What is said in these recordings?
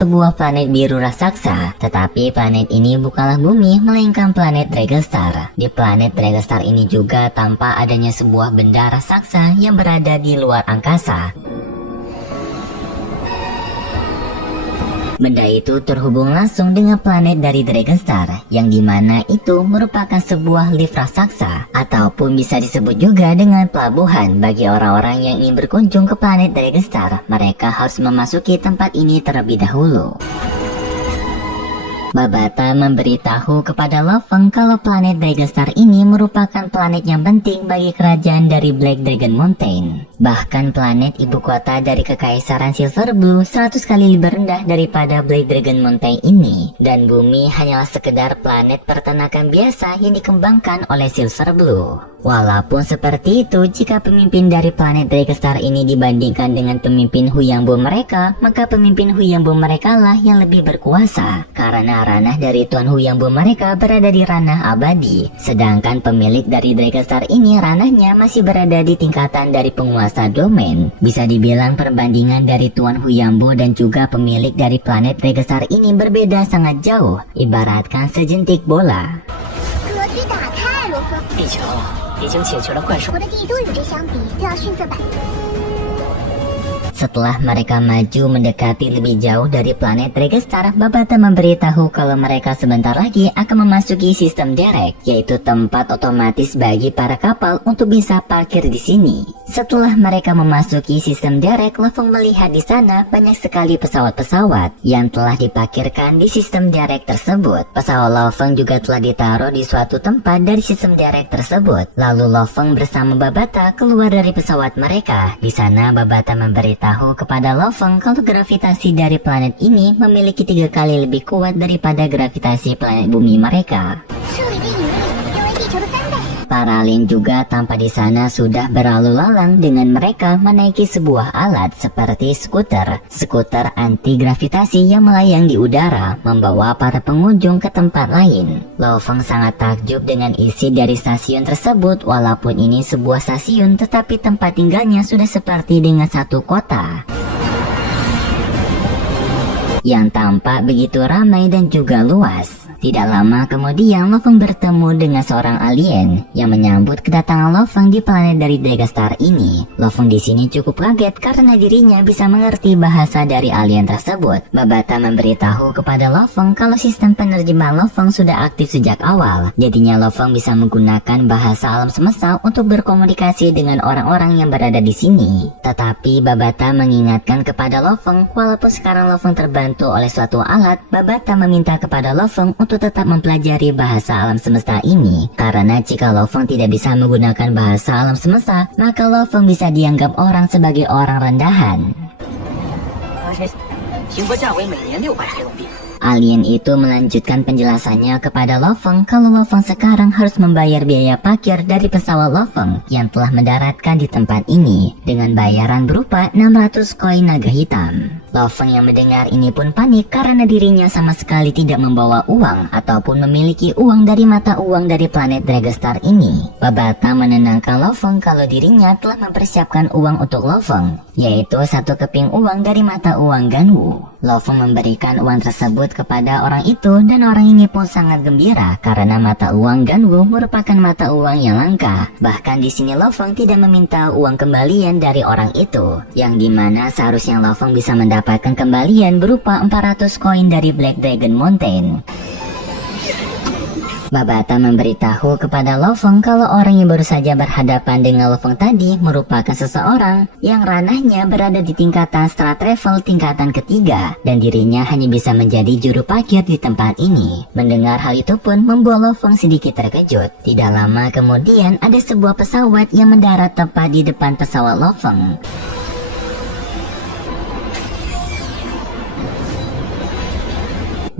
sebuah planet biru raksasa. Tetapi planet ini bukanlah bumi, melainkan planet Dragonstar. Di planet Dragonstar ini juga tampak adanya sebuah benda raksasa yang berada di luar angkasa. Benda itu terhubung langsung dengan planet dari Dragonstar, yang dimana itu merupakan sebuah lift raksasa, ataupun bisa disebut juga dengan pelabuhan bagi orang-orang yang ingin berkunjung ke planet Dragonstar. Mereka harus memasuki tempat ini terlebih dahulu. Babata memberitahu kepada Lo Feng kalau planet Dragonstar ini merupakan planet yang penting bagi kerajaan dari Black Dragon Mountain. Bahkan planet ibu kota dari kekaisaran Silver Blue 100 kali lebih rendah daripada Black Dragon Mountain ini. Dan bumi hanyalah sekedar planet peternakan biasa yang dikembangkan oleh Silver Blue. Walaupun seperti itu, jika pemimpin dari planet Dragonstar ini dibandingkan dengan pemimpin Huyangbo mereka, maka pemimpin Huyangbo mereka lah yang lebih berkuasa. Karena ranah dari Tuan Huyangbo mereka berada di ranah abadi. Sedangkan pemilik dari Dragonstar ini ranahnya masih berada di tingkatan dari penguasa domain. Bisa dibilang perbandingan dari Tuan Huyangbo dan juga pemilik dari planet Dragonstar ini berbeda sangat jauh. Ibaratkan sejentik bola. 地球已经解决了怪兽。我的地都与之相比，都要逊色百倍。 Setelah mereka maju mendekati lebih jauh dari planet Dragonstar, Babata memberitahu kalau mereka sebentar lagi akan memasuki sistem derek, yaitu tempat otomatis bagi para kapal untuk bisa parkir di sini. Setelah mereka memasuki sistem derek, Lo Feng melihat di sana banyak sekali pesawat-pesawat yang telah diparkirkan di sistem derek tersebut. Pesawat Lo Feng juga telah ditaruh di suatu tempat dari sistem derek tersebut. Lalu Lo Feng bersama Babata keluar dari pesawat mereka. Di sana Babata memberitahu kepada Lo Feng kalau gravitasi dari planet ini memiliki 3 kali lebih kuat daripada gravitasi planet bumi mereka. Para alien juga tampak di sana sudah berlalu lalang dengan mereka menaiki sebuah alat seperti skuter anti gravitasi yang melayang di udara, membawa para pengunjung ke tempat lain. Lo Feng sangat takjub dengan isi dari stasiun tersebut. Walaupun ini sebuah stasiun, tetapi tempat tinggalnya sudah seperti dengan satu kota yang tampak begitu ramai dan juga luas. Tidak lama kemudian Lo Feng bertemu dengan seorang alien yang menyambut kedatangan Lo Feng di planet dari Dragonstar ini. Lo Feng di sini cukup kaget karena dirinya bisa mengerti bahasa dari alien tersebut. Babata memberitahu kepada Lo Feng kalau sistem penerjemahan Lo Feng sudah aktif sejak awal. Jadinya Lo Feng bisa menggunakan bahasa alam semesta untuk berkomunikasi dengan orang-orang yang berada di sini. Tetapi Babata mengingatkan kepada Lo Feng, walaupun sekarang Lo Feng terbantu oleh suatu alat, Babata meminta kepada Lo Feng untuk tetap mempelajari bahasa alam semesta ini. Karena jika Lo Feng tidak bisa menggunakan bahasa alam semesta, maka Lo Feng bisa dianggap orang sebagai orang rendahan. Alien itu melanjutkan penjelasannya kepada Lo Feng kalau Lo Feng sekarang harus membayar biaya parkir dari pesawat Lo Feng yang telah mendaratkan di tempat ini dengan bayaran berupa 600 koin naga hitam. Lo Feng yang mendengar ini pun panik karena dirinya sama sekali tidak membawa uang ataupun memiliki uang dari mata uang dari planet Dragonstar ini. Babata menenangkan Lo Feng kalau dirinya telah mempersiapkan uang untuk Lo Feng, yaitu 1 keping uang dari mata uang Ganwu. Lo Feng memberikan uang tersebut kepada orang itu dan orang ini pun sangat gembira karena mata uang Ganwu merupakan mata uang yang langka. Bahkan di sini Lo Feng tidak meminta uang kembalian dari orang itu, yang dimana seharusnya Lo Feng bisa mendapatkan kembalian berupa 400 koin dari Black Dragon Mountain. Babata memberitahu kepada Lo Feng kalau orang yang baru saja berhadapan dengan Lo Feng tadi merupakan seseorang yang ranahnya berada di tingkatan Star Travel tingkatan ketiga dan dirinya hanya bisa menjadi juru parkir di tempat ini. Mendengar hal itu pun membuat Lo Feng sedikit terkejut. Tidak lama kemudian ada sebuah pesawat yang mendarat tepat di depan pesawat Lo Feng.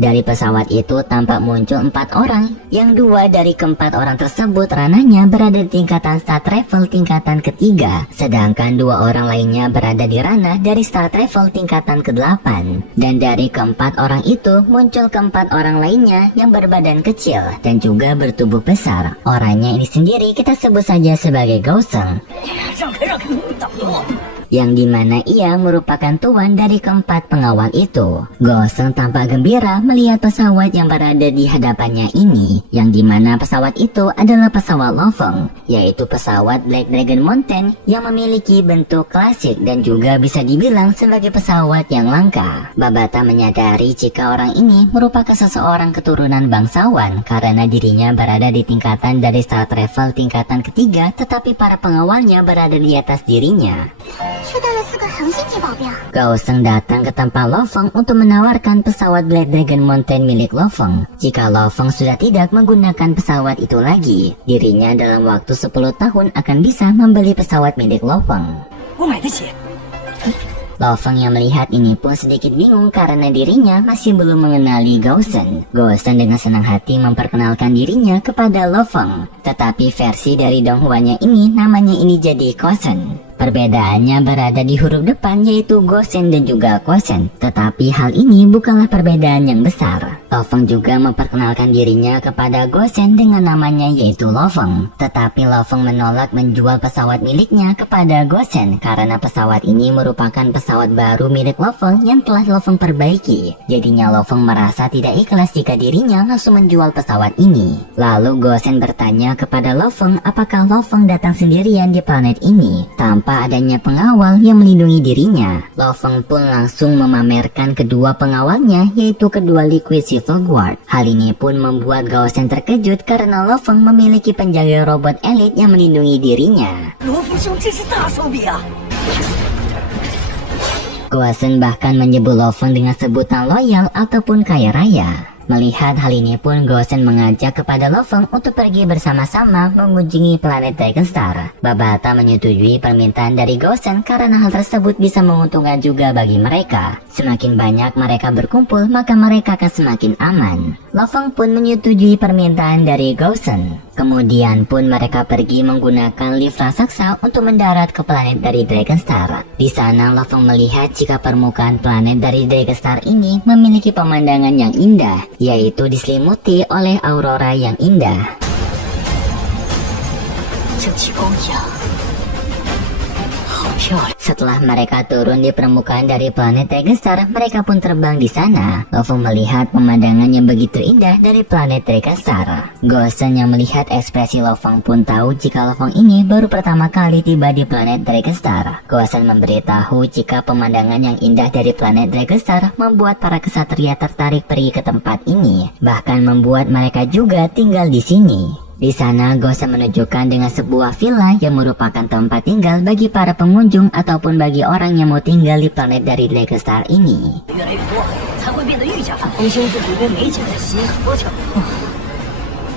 Dari pesawat itu tampak muncul 4 orang, yang 2 dari ke-4 orang tersebut ranahnya berada di tingkatan Star Travel tingkatan ketiga, sedangkan 2 orang lainnya berada di ranah dari Star Travel tingkatan ke-8. Dan dari ke-4 orang itu muncul ke-4 orang lainnya yang berbadan kecil dan juga bertubuh besar. Orangnya ini sendiri kita sebut saja sebagai Gaoseng. yang dimana ia merupakan tuan dari keempat pengawal itu. Goseng tampak gembira melihat pesawat yang berada di hadapannya ini, yang dimana pesawat itu adalah pesawat Lo Feng, yaitu pesawat Black Dragon Mountain yang memiliki bentuk klasik dan juga bisa dibilang sebagai pesawat yang langka. Babata menyadari jika orang ini merupakan seseorang keturunan bangsawan karena dirinya berada di tingkatan dari Star Travel tingkatan ketiga, tetapi para pengawalnya berada di atas dirinya. 却带了4个恒星级保镖。 Goseng datang ke tempat Lo Feng untuk menawarkan pesawat Black Dragon Mountain milik Lo Feng. Jika Lo Feng sudah tidak menggunakan pesawat itu lagi, dirinya dalam waktu 10 tahun akan bisa membeli pesawat milik Lo Feng. 我买得起。 Lo Feng yang melihat ini pun sedikit bingung karena dirinya masih belum mengenali Goseng. Goseng dengan senang hati memperkenalkan dirinya kepada Lo Feng. Tetapi versi dari Donghuanya ini namanya ini jadi Kosen. Perbedaannya berada di huruf depan yaitu Gosen dan juga Kosen. Tetapi hal ini bukanlah perbedaan yang besar. Lo Feng juga memperkenalkan dirinya kepada Gosen dengan namanya yaitu Lo Feng. Tetapi Lo Feng menolak menjual pesawat miliknya kepada Gosen karena pesawat ini merupakan pesawat baru milik Lo Feng yang telah Lo Feng perbaiki. Jadinya Lo Feng merasa tidak ikhlas jika dirinya langsung menjual pesawat ini. Lalu Gosen bertanya kepada Lo Feng apakah Lo Feng datang sendirian di planet ini tanpa adanya pengawal yang melindungi dirinya. Lo Feng pun langsung memamerkan kedua pengawalnya yaitu kedua Liquid Silver Guard. Hal ini pun membuat Gosen terkejut karena Lo Feng memiliki penjaga robot elit yang melindungi dirinya. 罗福兄，这是大手笔啊！ Gosen bahkan menyebut Lo Feng dengan sebutan loyal ataupun kaya raya. Melihat hal ini pun Gosen mengajak kepada Lo Feng untuk pergi bersama-sama mengunjungi planet Dragon Star. Babata menyetujui permintaan dari Gosen karena hal tersebut bisa menguntungkan juga bagi mereka. Semakin banyak mereka berkumpul maka mereka akan semakin aman. Lo Feng pun menyetujui permintaan dari Gosen. Kemudian pun mereka pergi menggunakan lift raksasa untuk mendarat ke planet dari Dragon Star. Di sana Lo Feng melihat jika permukaan planet dari Dragon Star ini memiliki pemandangan yang indah, yaitu diselimuti oleh aurora yang indah. 像极光一样，好漂亮。 Setelah mereka turun di permukaan dari planet Dragon Star, mereka pun terbang di sana. Lo Feng melihat pemandangan yang begitu indah dari planet Dragon Star. Gosen yang melihat ekspresi Lo Feng pun tahu jika Lo Feng ini baru pertama kali tiba di planet Dragon Star. Gosen memberitahu jika pemandangan yang indah dari planet Dragon Star membuat para kesatria tertarik pergi ke tempat ini, bahkan membuat mereka juga tinggal di sini. Di sana Gosen menunjukkan dengan sebuah villa yang merupakan tempat tinggal bagi para pengunjung ataupun bagi orang yang mau tinggal di planet dari Dragon Star ini. 越来越多，才会变得愈加繁荣。红星自主对美景的吸引很多球。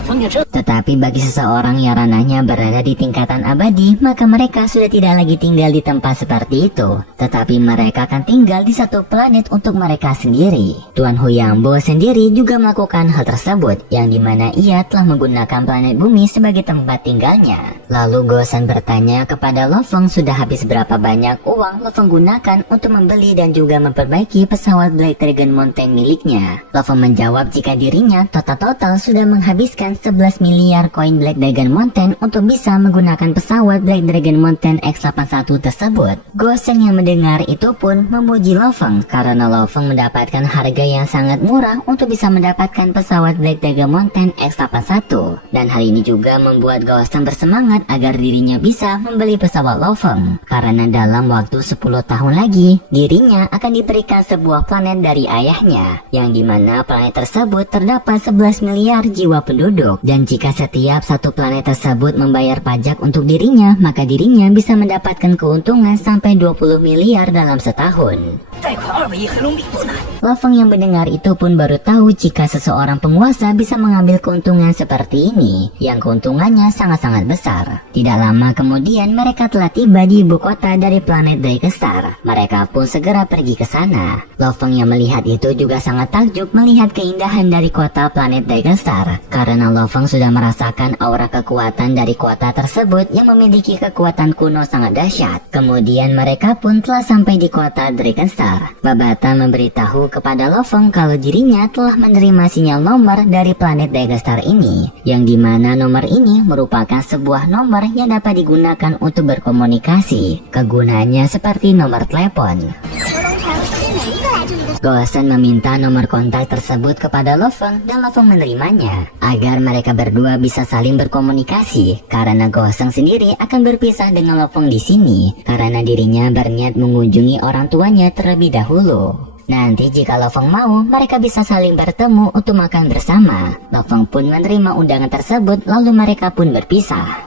分给这 Tetapi bagi seseorang yang ranahnya berada di tingkatan abadi, maka mereka sudah tidak lagi tinggal di tempat seperti itu, tetapi mereka akan tinggal di satu planet untuk mereka sendiri. Tuan Huyangbo sendiri juga melakukan hal tersebut, yang dimana ia telah menggunakan planet bumi sebagai tempat tinggalnya. Lalu Gosen bertanya kepada Lo Feng sudah habis berapa banyak uang Lo Feng gunakan untuk membeli dan juga memperbaiki pesawat Black Dragon Mountain miliknya. Lo Feng menjawab jika dirinya total sudah menghabiskan 11 miliar koin Black Dragon Mountain untuk bisa menggunakan pesawat Black Dragon Mountain X81 tersebut. Gosen yang mendengar itu pun memuji Lo Feng karena Lo Feng mendapatkan harga yang sangat murah untuk bisa mendapatkan pesawat Black Dragon Mountain X81. Dan hal ini juga membuat Gosen bersemangat agar dirinya bisa membeli pesawat Lo Feng, karena dalam waktu 10 tahun lagi dirinya akan diberikan sebuah planet dari ayahnya, yang dimana planet tersebut terdapat 11 miliar jiwa penduduk. Dan jika setiap satu planet tersebut membayar pajak untuk dirinya, maka dirinya bisa mendapatkan keuntungan sampai 20 miliar dalam setahun. 贷款2亿黑龙币不难。 Lo Feng yang mendengar itu pun baru tahu jika seseorang penguasa bisa mengambil keuntungan seperti ini, yang keuntungannya sangat-sangat besar. Tidak lama kemudian mereka telah tiba di ibu kota dari planet Dragon Star. Mereka pun segera pergi ke sana. Lo Feng yang melihat itu juga sangat takjub melihat keindahan dari kota planet Dragon Star, karena Lo Feng sudah sudah merasakan aura kekuatan dari kota tersebut yang memiliki kekuatan kuno sangat dahsyat. Kemudian mereka pun telah sampai di kota Drakenstar. Babata memberitahu kepada Lo Feng kalau dirinya telah menerima sinyal nomor dari planet Drakenstar ini, yang dimana nomor ini merupakan sebuah nomor yang dapat digunakan untuk berkomunikasi. Kegunaannya seperti nomor telepon. 蛇龙城是哪一个来这里的？ Gosen meminta nomor kontak tersebut kepada Lo Feng dan Lo Feng menerimanya agar mereka berdua bisa saling berkomunikasi, karena Gosen sendiri akan berpisah dengan Lo Feng di sini karena dirinya berniat mengunjungi orang tuanya terlebih dahulu. Nanti jika Lo Feng mau, mereka bisa saling bertemu untuk makan bersama. Lo Feng pun menerima undangan tersebut, lalu mereka pun berpisah.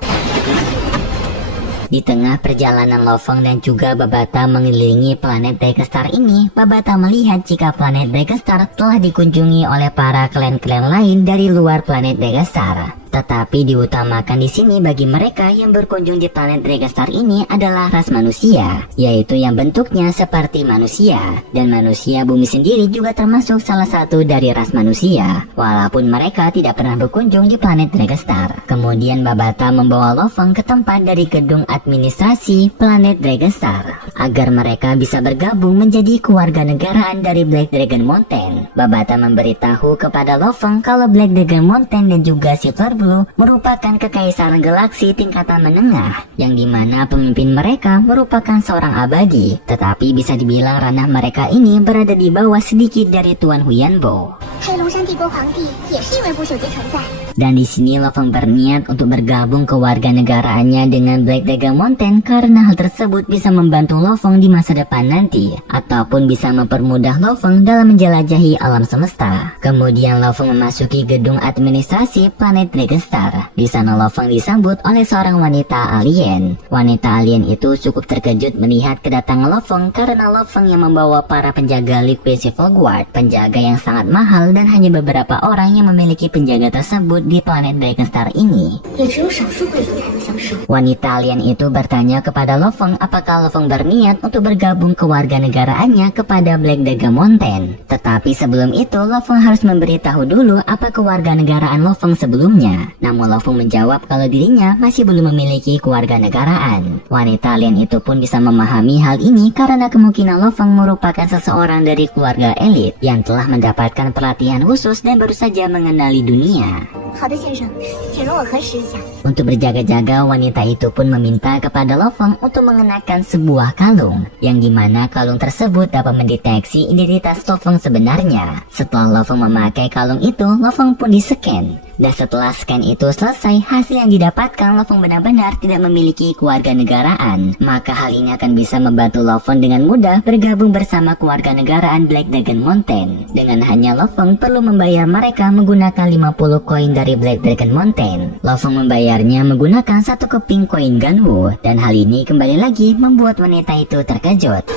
Di tengah perjalanan Lo Feng dan juga Babata mengelilingi planet Drakenstar ini, Babata melihat jika planet Drakenstar telah dikunjungi oleh para klan-klan lain dari luar planet Drakenstar. Tetapi diutamakan di sini bagi mereka yang berkunjung di planet Drakenstar ini adalah ras manusia, yaitu yang bentuknya seperti manusia. Dan manusia bumi sendiri juga termasuk salah satu dari ras manusia, walaupun mereka tidak pernah berkunjung di planet Drakenstar. Kemudian Babata membawa Lo Feng ke tempat dari gedung administrasi planet Drakenstar agar mereka bisa bergabung menjadi kewarganegaraan dari Black Dragon Mountain. Babata memberitahu kepada Lo Feng kalau Black Dragon Mountain dan juga Silver Blue merupakan kekaisaran galaksi tingkatan menengah, yang dimana pemimpin mereka merupakan seorang abadi, tetapi bisa dibilang ranah mereka ini berada di bawah sedikit dari Tuan Huyanbo. 黑龙山帝国皇帝也是因为不朽级存在。 Dan di sini Lo Feng berniat untuk bergabung ke warganegaraannya dengan Black Dragon Mountain karena hal tersebut bisa membantu Lo Feng di masa depan nanti, ataupun bisa mempermudah Lo Feng dalam menjelajahi alam semesta. Kemudian Lo Feng memasuki gedung administrasi planet Drakenstar. Di sana Lo Feng disambut oleh seorang wanita alien. Wanita alien itu cukup terkejut melihat kedatangan Lo Feng karena Lo Feng yang membawa para penjaga Liquid Civil Guard, penjaga yang sangat mahal dan hanya beberapa orang yang memiliki penjaga tersebut di planet Drakenstar ini. 也只有少数贵族才能相识。 Wanita alien itu bertanya kepada Lo Feng apakah Lo Feng berniat untuk bergabung ke warganegaraannya kepada Black Dragon Mountain. Tetapi sebelum itu Lo Feng harus memberitahu dulu apa kewarganegaraan Lo Feng sebelumnya. Namun Lo Feng menjawab kalau dirinya masih belum memiliki kewarganegaraan. Wanita alien itu pun bisa memahami hal ini karena kemungkinan Lo Feng merupakan seseorang dari keluarga elit yang telah mendapatkan pelatihan khusus dan baru saja mengenali dunia. 好的，先生，请容我核实一下。 Untuk berjaga-jaga, wanita itu pun meminta kepada Lo Feng untuk mengenakan sebuah kalung, yang dimana kalung tersebut dapat mendeteksi identitas Lo Feng sebenarnya. Setelah Lo Feng memakai kalung itu, Lo Feng pun di-scan. Dan setelah scan itu selesai, hasil yang didapatkan Lo Feng benar-benar tidak memiliki kewarganegaraan. Maka hal ini akan bisa membantu Lo Feng dengan mudah bergabung bersama kewarganegaraan Black Dragon Mountain. Dengan hanya Lo Feng perlu membayar mereka menggunakan 50 koin dari Black Dragon Mountain. Lo Feng membayarnya menggunakan 1 keping koin Ganwu, dan hal ini kembali lagi membuat wanita itu terkejut.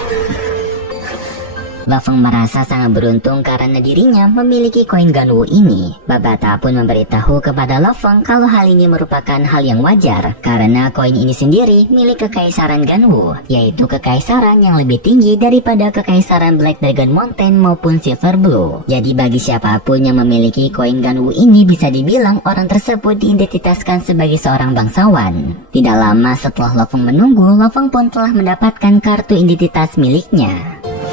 Lo Feng merasa sangat beruntung karena dirinya memiliki koin Ganwu ini. Babata pun memberitahu kepada Lo Feng kalau hal ini merupakan hal yang wajar karena koin ini sendiri milik kekaisaran Ganwu, yaitu kekaisaran yang lebih tinggi daripada kekaisaran Black Dragon Mountain maupun Silver Blue. Jadi bagi siapapun yang memiliki koin Ganwu ini bisa dibilang orang tersebut diidentitaskan sebagai seorang bangsawan. Tidak lama setelah Lo Feng menunggu, Lo Feng pun telah mendapatkan kartu identitas miliknya.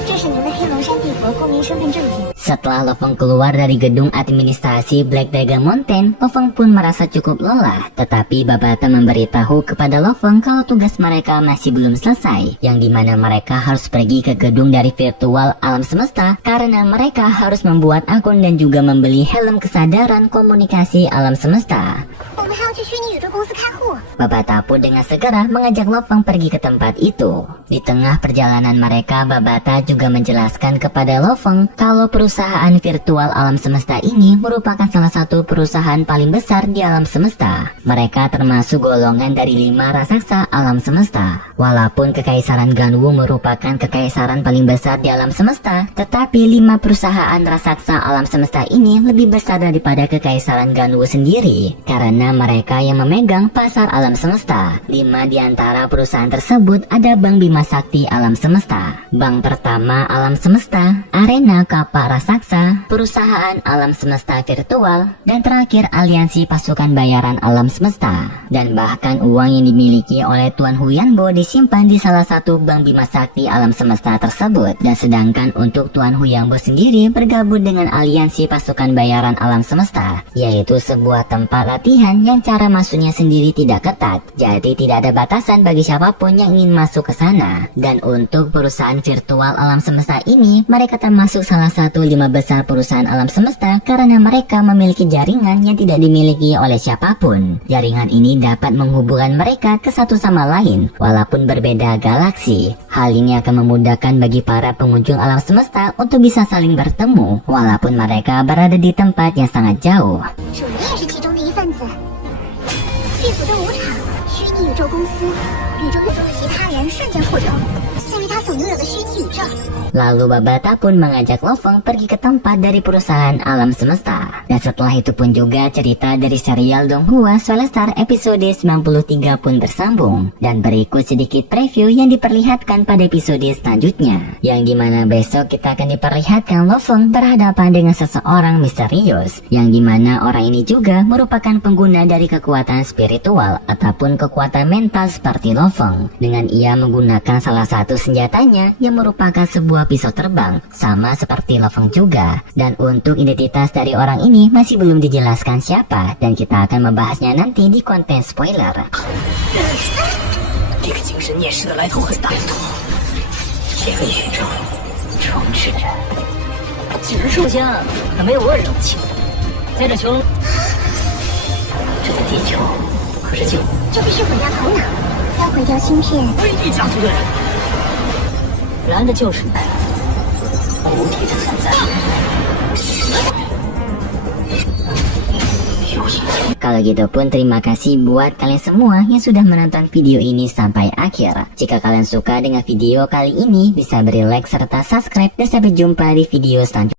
这是您的黑龙山帝国公民身份证件。 Setelah Lo Feng keluar dari gedung administrasi Black Dragon Mountain, Lo Feng pun merasa cukup lelah. Tetapi Babata memberitahu kepada Lo Feng kalau tugas mereka masih belum selesai, yang dimana mereka harus pergi ke gedung dari virtual alam semesta karena mereka harus membuat akun dan juga membeli helm kesadaran komunikasi alam semesta. 我们还要去虚拟宇宙公司开户。 Babata pun dengan segera mengajak Lo Feng pergi ke tempat itu. Di tengah perjalanan mereka, Babata juga menjelaskan kepada Lo Feng kalau perusahaan virtual alam semesta ini merupakan salah satu perusahaan paling besar di alam semesta. Mereka termasuk golongan dari 5 raksasa alam semesta. Walaupun kekaisaran Ganwu merupakan kekaisaran paling besar di alam semesta, tetapi 5 perusahaan raksasa alam semesta ini lebih besar daripada kekaisaran Ganwu sendiri karena mereka yang memegang pasar alam semesta. 5 di antara perusahaan tersebut ada Bank Bima Sakti Alam Semesta, Bank Pertama Alam Semesta, Arena Kapak Raksasa, perusahaan alam semesta virtual, dan terakhir aliansi pasukan bayaran alam semesta. Dan bahkan uang yang dimiliki oleh Tuan Huyanbo disimpan di salah satu bank Bima Sakti alam semesta tersebut. Dan sedangkan untuk Tuan Huyanbo sendiri bergabung dengan aliansi pasukan bayaran alam semesta, yaitu sebuah tempat latihan yang cara masuknya sendiri tidak ketat, jadi tidak ada batasan bagi siapapun yang ingin masuk ke sana. Dan untuk perusahaan virtual alam semesta ini, mereka termasuk salah satu 5 besar perusahaan alam semesta karena mereka memiliki jaringan yang tidak dimiliki oleh siapapun. Jaringan ini dapat menghubungkan mereka ke satu sama lain walaupun berbeda galaksi. Hal ini akan memudahkan bagi para pengunjung alam semesta untuk bisa saling bertemu walaupun mereka berada di tempat yang sangat jauh. 主人也是其中的一份子。巨幅的舞场，虚拟宇宙公司，宇宙中的其他人瞬间获得限于他所拥有的虚拟宇宙。 Lalu Babata pun mengajak Lofeng pergi ke tempat dari perusahaan alam semesta. Dan setelah itu pun juga cerita dari serial Donghua Solar episode 93 pun bersambung. Dan berikut sedikit preview yang diperlihatkan pada episode selanjutnya, yang dimana besok kita akan diperlihatkan Lofeng berhadapan dengan seseorang misterius, yang dimana orang ini juga merupakan pengguna dari kekuatan spiritual ataupun kekuatan mental seperti Lofeng, dengan ia menggunakan salah satu senjatanya yang merupakan sebuah pisau terbang, sama seperti Lofeng juga. Dan untuk identitas dari orang ini masih belum dijelaskan siapa, dan kita akan membahasnya nanti di konten spoiler. 这个精神念师的来头很大，这个宇宙充斥着植树像还没有我热情，在这穷，这在地球可是就这必须毁掉头脑，要毁掉芯片。未必家族的人，燃的就是你，无敌的存在。 Kalau gitu pun terima kasih buat kalian semua yang sudah menonton video ini sampai akhir. Jika kalian suka dengan video kali ini, bisa beri like serta subscribe, dan sampai jumpa di video selanjutnya.